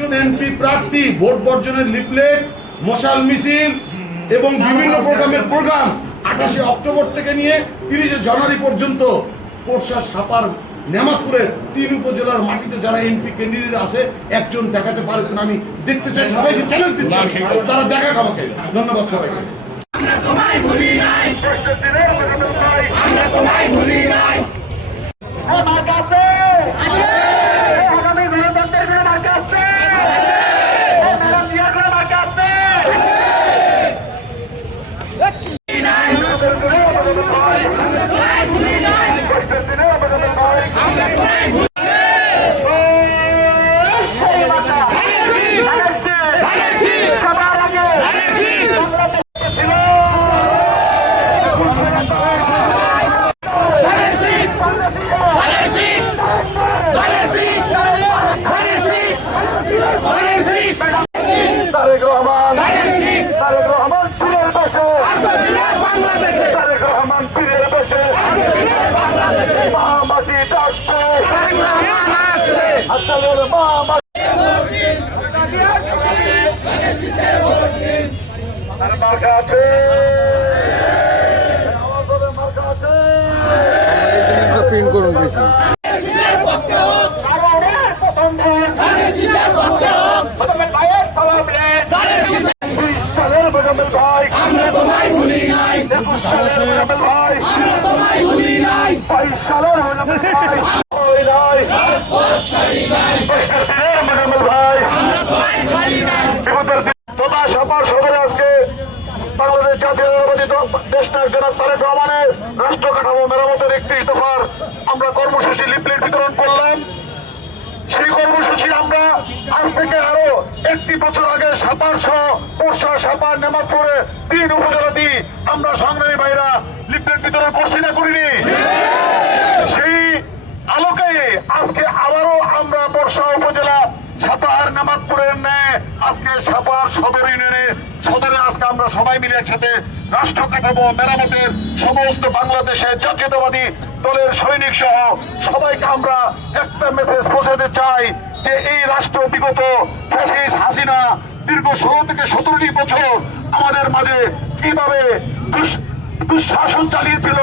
MP প্রার্থী vote বর্জনের leaflet মশাল মিছিল এবং বিভিন্ন প্রোগ্রামের প্রোগ্রাম আঠাশে অক্টোবর থেকে নিয়ে তিরিশে জানুয়ারি পর্যন্ত পোরশা সাপার নেমাপুরের তিন উপজেলার মাটিতে যারা এমপি ক্যান্ডিডেট আছে একজন দেখাতে পারে কিনা আমি দেখতে চাই সবাইকে চ্যালেঞ্জ দিচ্ছি। তারা দেখাক আমাকে। ধন্যবাদ সবাইকে। মার্কা আছে আগামী গণতন্ত্রের কোনো মার্কা আছে ম্যাডাম জিয়ার কোনো মার্কা আছে সবার আগে ছিল তারেক রহমান তারেক রহমান পীরের বসে তারেক রহমান পীরের বসে মা মাটি ডাকছে। আসলের মামা মার্কা আছে আমাদের মার্কা আছে প্রিন্ট করুন বেশি কারণের প্রথম ভোট প্রথমে ভাইয়ের সালাম নেন দুই সালের বেগমের ভাই আমরা তোমায় ভুলি নাই একুশ সালের বেগমের ভাই আমরা তোমায় ভুলি নাই বাইশ সালের বেগমের ভাই ওই নাই বাইশের দিনের বেগমের ভাই বিপদের দিন তথা সবার আজকে বাংলাদেশ জাতীয়তাবাদী দল দেশ নায়ক জনাব তারেক রহমানের রাষ্ট্র কাঠামো মেরামতের একত্রিশ দফার আমরা কর্মসূচি লিফলেট বিতরণ করলাম। সেই আমরা। আজ থেকে আরও একটি বছর আগে সাপার সহ পোরশা সাপার নেমাতপুরে তিন উপজেলাতে আমরা সংগ্রামী ভাইরা লিফলেট বিতরণ করছি না করিনি? সেই আলোকে আজকে আবারও আমরা বর্ষা উপজেলা সাপাহার নামাজপুরের ন্যায় আজকে সাপাহার সদর ইউনিয়নের সদরে আজকে আমরা সবাই মিলে একসাথে রাষ্ট্র কাঠামো, মেরামতের সমস্ত বাংলাদেশের জাতীয়তাবাদী দলের সৈনিক সহ সবাইকে আমরা একটা মেসেজ পৌঁছাতে চাই। যে এই রাষ্ট্র বিগত ফ্যাসিস হাসিনা দীর্ঘ ষোলো থেকে সতেরোটি বছর আমাদের মাঝে কীভাবে দুঃশাসন চালিয়েছিল,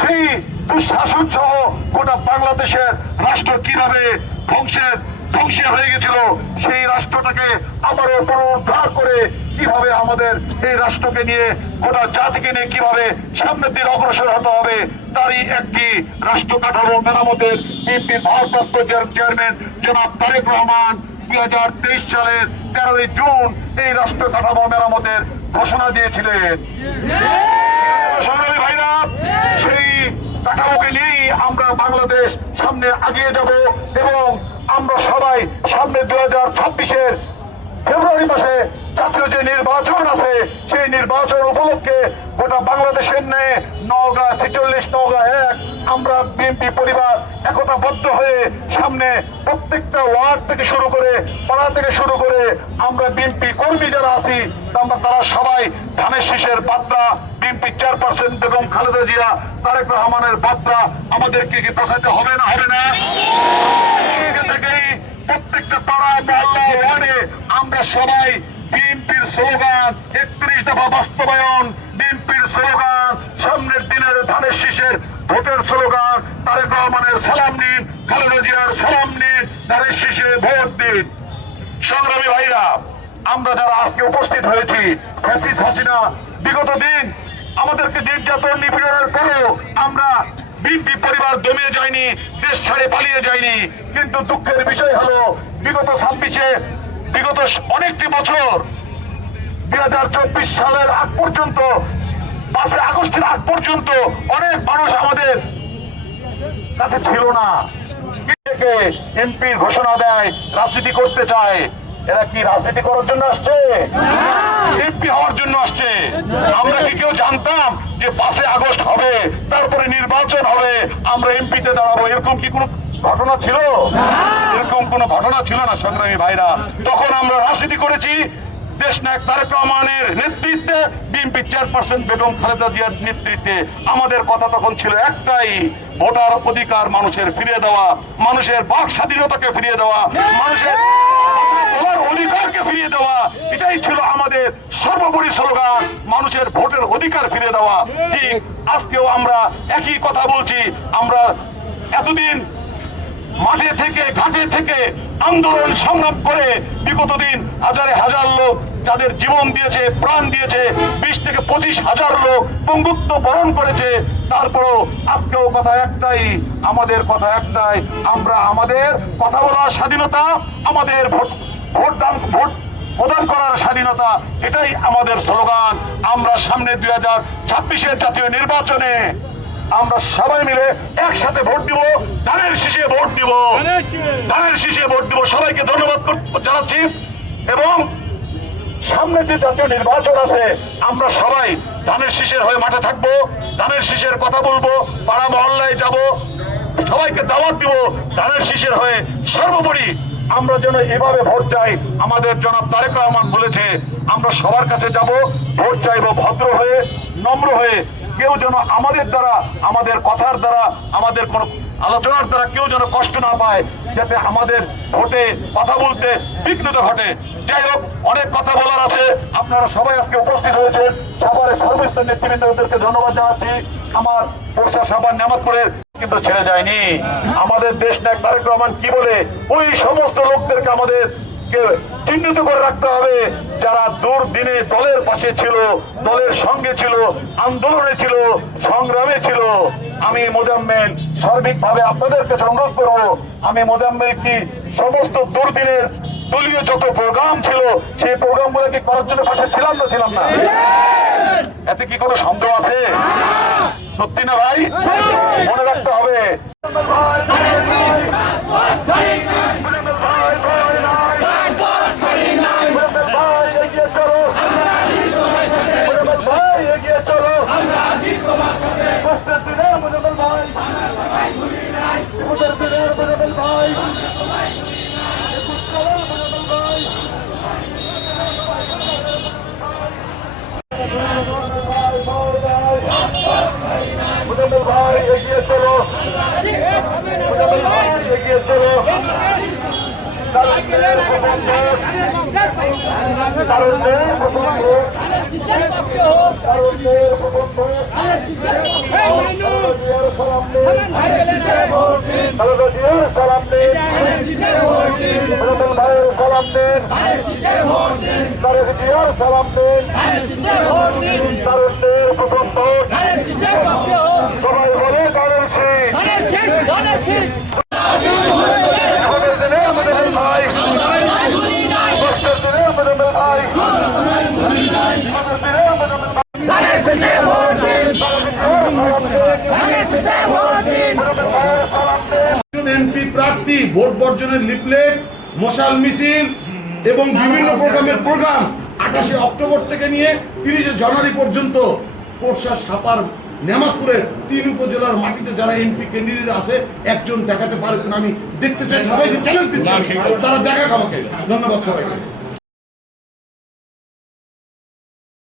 সেই দুঃশাসন সহ গোটা বাংলাদেশের রাষ্ট্র কীভাবে ধ্বংসের ধ্বংসের হয়ে গেছিল, সেই রাষ্ট্রটাকে আবারও পুনরুদ্ধার করে কীভাবে আমাদের এই রাষ্ট্রকে নিয়ে, গোটা জাতিকে নিয়ে কীভাবে সামনের দিন অগ্রসর হতে হবে, তারই একটি রাষ্ট্র কাঠামো মেরামতের বিএনপির ভারপ্রাপ্ত চেয়ারম্যান জনাব তারেক রহমান দুই হাজার তেইশ সালের তেরোই জুন এই রাষ্ট্র কাঠামো মেরামতের ঘোষণা দিয়েছিলেন। ভাইরা, সেই কাঠামোকে নিয়েই আমরা বাংলাদেশ সামনে এগিয়ে যাব এবং আমরা সবাই সামনে দু হাজার ছাব্বিশের ফেব্রুয়ারি মাসে জাতীয় যে নির্বাচন আছে, সেই নির্বাচন উপলক্ষে গোটা বাংলাদেশের ন্যায় নওগাঁ ছেচল্লিশ, নওগাঁ এক, আমরা বিএনপি পরিবার একতাবদ্ধ হয়ে সামনে প্রত্যেকটা ওয়ার্ড থেকে শুরু করে পাড়া থেকে শুরু করে আমরা বিএনপি কর্মী যারা আছি, আমরা তারা সবাই ধানের শীষের বার্তা বিএনপি চেয়ারপারসন বেগম খালেদা জিয়া, তারেক রহমানের বার্তা আমাদেরকে কি পৌঁছাতে হবে না হবে না? প্রত্যেকটা পাড়া মহল্লা ওয়ার্ডে আমরা সবাই বিএনপির স্লোগান, একত্রিশ দফা বাস্তবায়ন, বিএনপির স্লোগান, সামনের দিনের ধানের শীষের ভোটের স্লোগান, তারেক রহমানের সালাম নিন, খালেদা জিয়ার সালাম নিন, ধানের শীষে ভোট দিন। সংগ্রামী ভাইরা, আমরা যারা আজকে উপস্থিত হয়েছি, ফ্যাসিস হাসিনা, বিগত দিন আমাদেরকে নির্যাতন নিপীড়নের পরেও আমরা বিএনপি পরিবার দমিয়ে যায়নি, দেশ ছাড়ে পালিয়ে যায়নি। কিন্তু দুঃখের বিষয় হলো, বিগত ছাব্বিশে বিগত অনেকটি বছর দুই হাজার চব্বিশ সালের আগ পর্যন্ত, পাঁচই আগস্টের আগ পর্যন্ত অনেক মানুষ আমাদের কাছে ছিল না। থেকে এমপি ঘোষণা দেয়, রাজনীতি করতে চায়, এরা কি রাজনীতি করার জন্য আসছে? এমপি হওয়ার জন্য আসছে। আমরা কি কেউ জানতাম যে পাঁচে আগস্ট হবে, তারপরে নির্বাচন হবে, আমরা এমপিতে দাঁড়াবো? এরকম কি কোনো ঘটনা ছিল? এরকম কোনো ঘটনা ছিল না, সংগ্রামী ভাইরা। তখন আমরা রাজনীতি করেছি। দেশ নায়ক খালেদা নেতৃত্বে আমাদের কথা তখন ছিল একটাই, ভোটার অধিকার মানুষের ফিরিয়ে দেওয়া, মানুষের ফিরিয়ে দেওয়া, মানুষের বলার এগিয়ে দেওয়া। এটাই ছিল আমাদের সর্বোপরি স্লোগান, মানুষের ভোটের অধিকার ফিরে দেওয়া। ঠিক আজকেও আমরা একই কথা বলছি। আমরা এতদিন মাঠে থেকে, ঘাটে থেকে আন্দোলন সংগ্রাম করে বিগত দিন হাজারে হাজার লোক যাদের জীবন দিয়েছে, প্রাণ দিয়েছে, বিশ থেকে পঁচিশ হাজার লোক বঙ্গুত্ব বরণ করেছে, তারপরও আজকেও কথা একটাই, আমাদের কথা একটাই, আমরা আমাদের কথা বলার স্বাধীনতা, আমাদের ভোট ভোট দান ভোট প্রদান করার স্বাধীনতা, এটাই আমাদের স্লোগান। আমরা সামনে দুই হাজার ছাব্বিশের জাতীয় নির্বাচনে আমরা সবাই মিলে একসাথে ভোট দিব। ধানের শীষে ভোট দিব। ধানের শীষে। ভোট দিব। সবাইকে ধন্যবাদ জানাচ্ছি। এবং সামনে যে জাতীয় নির্বাচন আছে আমরা সবাই ধানের শীষের হয়ে মাঠে থাকব। ধানের শীষের কথা বলব। পাড়া মহল্লায় যাব। সবাইকে দাওয়াত দিব। ধানের শীষের হয়ে সর্বোপরি আমরা যেন এভাবে ভোট চাই। আমাদের জনাব তারেক রহমান বলেছে আমরা সবার কাছে যাব। ভোট চাইব ভদ্র হয়ে। নম্র হয়ে কেউ যেন আমাদের দ্বারা, আমাদের কথার দ্বারা, আমাদের কোনো আলোচনার দ্বারা কেউ যেন কষ্ট না পায়, যাতে আমাদের ভোটে কথা বলতে বিঘ্নতা ঘটে। যাই হোক, অনেক কথা বলার আছে। আপনারা সবাই আজকে উপস্থিত হয়েছেন। সবার সর্বস্তর নেতৃবৃন্দদেরকে ধন্যবাদ জানাচ্ছি। আমার পোষা সাবান নামাজপুরের কিন্তু ছেড়ে যায়নি। আমাদের দেশ নায়ক তারেক রহমান কি বলে? ওই সমস্ত লোকদেরকে আমাদের চিহ্নিত করে রাখতে হবে যারা দূর দিনে দলের পাশে ছিল দলের সঙ্গে ছিল আন্দোলনে ছিল সংগ্রামে ছিল। আমি মোজাম্মেল সার্বিকভাবে আপনাদের কাছে অনুরোধ করব। আমি মোজাম্মেল কি সমস্ত দুর্দিনের দলীয় যত প্রোগ্রাম ছিল সেই প্রোগ্রামগুলো কি করার জন্য পাশে ছিলাম না ছিলাম না? এতে কি কোনো সন্দেহ আছে? সত্যি না ভাই? মনে রাখতে হবে। তারুণ্যের প্রবন্ধক সবাই বলে তারের শীষ বিপদের দিনে মুজাম্মেল ভাই কষ্টের দিনে মুজাম্মেল ভাই বিপদের দিনে মুজাম্মেল ভাই একজন এমপি প্রার্থী ভোট বর্জনের লিফলেট মশাল মিছিল এবং বিভিন্ন প্রোগ্রামের প্রোগ্রাম আঠাশে অক্টোবর থেকে নিয়ে তিরিশে জানুয়ারি পর্যন্ত পোরশা সাপার নেমাতপুরের তিন উপজেলার মাটিতে যারা এমপি ক্যান্ডিডেট আছে একজন দেখাতে পারে আমি দেখতে চাই সবাইকে চ্যালেঞ্জ দিচ্ছি তারা দেখাক আমাকে। ধন্যবাদ সবাইকে।